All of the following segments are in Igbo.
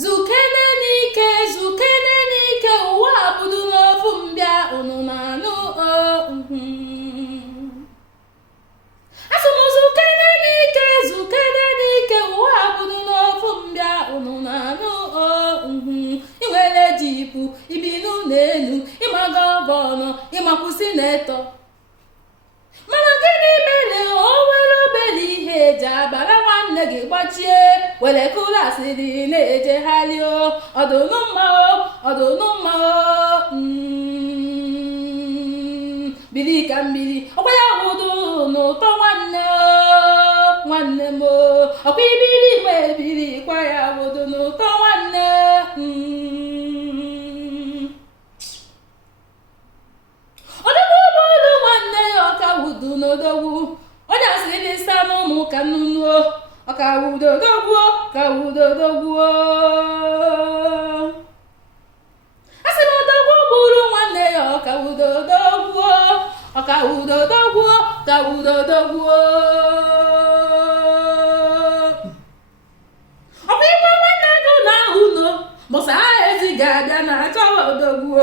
zukene n'ike ụwa abụdụ n'ofu mbịa unu na-anụ asị m zukene n'ike ụwa abụdụ n'ofu mbịa unu na-anụ inwere jipu ibi n'ụlọ elu ịma gọvanọ ịmakwu sinetọ mana gịnị mere o nwere obere ihe eji abara nwanne gị gbachie were klasị dị na-ejegharị ọdụnụmma biri ka mbiri ọkwa ya hụdụ n'ụtọ nwanne m ọkwa ibiri igbe ebiri kwa ya hụdụ n'ụtọ nwanne odogwu nwanne ya ọka wudu n'odogwu onye asịrị sa n'ụmụ ka nnụnụ ọka wudodogwu asị m odogwu bụrụ nwanne ya ọka wudodogwu ọkwa igwe nwanne gị na ụlọ bụsa ezi ga-abịa na achọwa odogwu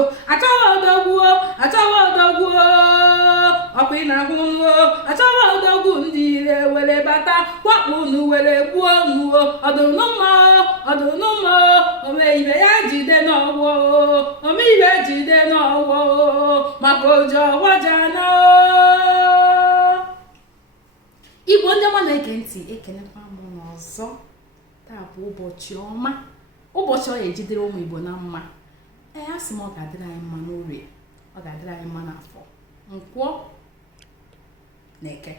ọkwa ị na-ahụ nwo achọwa odogwu ndị ire were bata wakpo unu were gbuo nuo ọdụnụmma omeibe ya jide n'ọgbọ maka oji ọwajana igbo ndị ọma na-ege ntị ekenekwa m n'ọzọ. Taa bụ ụbọchị ọma, ụbọchị ọ ejidere ụmụ Igbo na mma. Asị m ọ ga-adịrị anyị mma n'Orie, ọ ga-adịrị anyị mma n'Afọ, Nkwọ na Eke.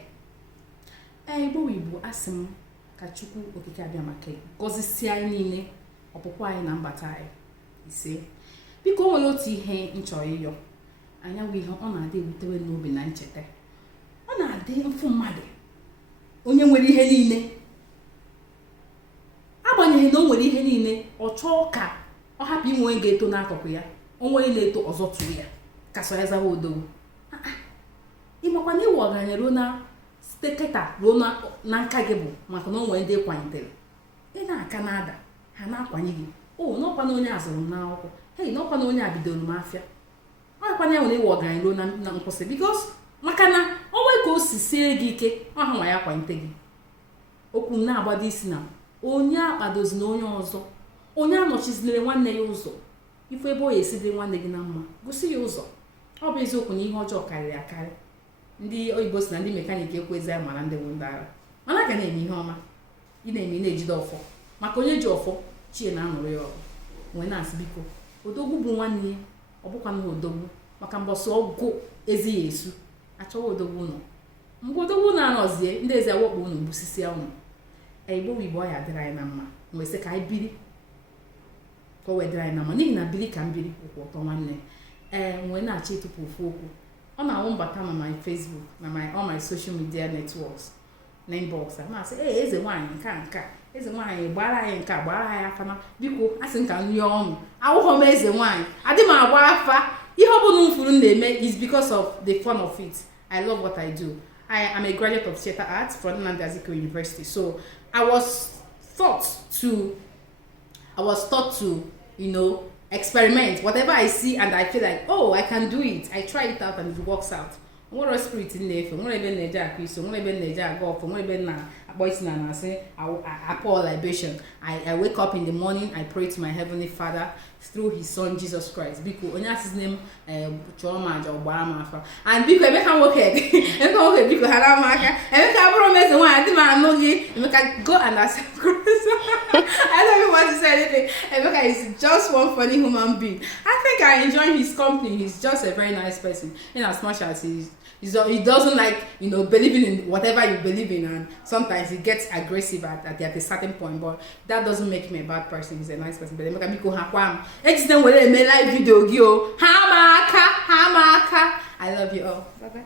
Igbo asị m ka Chukwu okike abịa maka gọzisie anyị niile, ọpụpụ anyị na mbata anyị ise. Biko o nwere otu ihe nchọrọ ịyọ anyanwụ ihe ọ na-adị ewutewe n'obi na ncheta. Ọ na-adị mfu mmadụ onye nwere ihe niile, agbanyeghị na o nwere ihe niile, ọ chọọ ka ọ hapụ inwe onye ga-eto n'akụkụ ya, onwe onye na-eto ọzọ tụrụ ya ka so ya zawa odogwu. Ịmakwa na ịwụ ọgaranya ruo na site kịta ruo na nka gị bụ maka na o nwere ndị kwanyere ị na-aka na-ada ha na-akwanye gị n'ọkwa na onye azụrụ m n'akwụkwọ, n'ọkwa na onye a bidoro m afịa. Ọkwa na ya nwere ịwụ ọgaranya ruo na nkwụsị bikos maka na onwe ka o si sie gị ike ọha nwa ya kwanyete gị. Okwu na-agbado isi na onye akpadozi na onye ọzọ, onye anọchizilere nwanne ya ụzọ, ife ebe o ya esidere nwanne gị na mma gosi ya ụzọ. Ọ bụ eziokwu na ihe ọjọọ karịrị akarị. Ndị oyibo si na ndị mekaniki ekwezi ya mara ndị bụ ndị agha, mana ga na-eme ihe ọma ị na-eme na-ejide ọfọ, maka onye ji ọfọ chie na-anụrụ ya ọgụ. Nwee na-asị biko odogwu bụ nwanne ya, ọ bụkwa na odogwu maka mbọsị ọgụ ezighi esu achọwa odogwu nọ mgbe odogwu na-anọzie ndị ezi awakpo unu gbusisia unu. Igbo ọ ya adịrị anyị na mma, mgbe sị ka anyị biri ka o wee dịrị anyị na mma, n'ihi na biri ka mbiri ụkwụ ụtọ nwanne. Nwee na-achọ ịtụpụ ofu okwu ọ na-awụ mbata na my Facebook na all my social media networks na inbox a na-asị eze nwaanyị nka eze nwaanyị gbara anyị nka gbara anyị afa na biko asị nka nri ọnụ awụghọ m eze nwaanyị adị m agba afa. Ihe ọ bụla m furu m na-eme is because of the fun of it. I love what I do. I am a graduate of theater arts from Nnamdi Azikiwe University, so I was taught to experiment whatever I see and I feel like I can do it. I try it out and it works out. Nwere spirit na-efe, nwere ebe na-eje akụ iso, nwere ebe na-eje aga ọfọ, nwere ebe na-akpọ isi na na-asị I pour libation. I wake up in the morning, I pray to my heavenly Father through his son Jesus Christ. Biko onye asịsị name chọrọ m aja ọgbara m afa, and biko Emeka nwoke biko hara m aka. Emeka bụrụ m eze nwaanyị dị m anụ gị. Emeka go and accept Christ. I don't even want to say anything. Emeka is just one funny human being. I think I enjoy his company. He's just a very nice person, in as much as he doesn't like believing in whatever you believe in, and sometimes he gets aggressive at a certain point, but that doesn't make him a bad person. He's a nice person. But Emeka biko hakwam ejide nwere eme live video gị o ha ma aka. I love you all. Bye bye.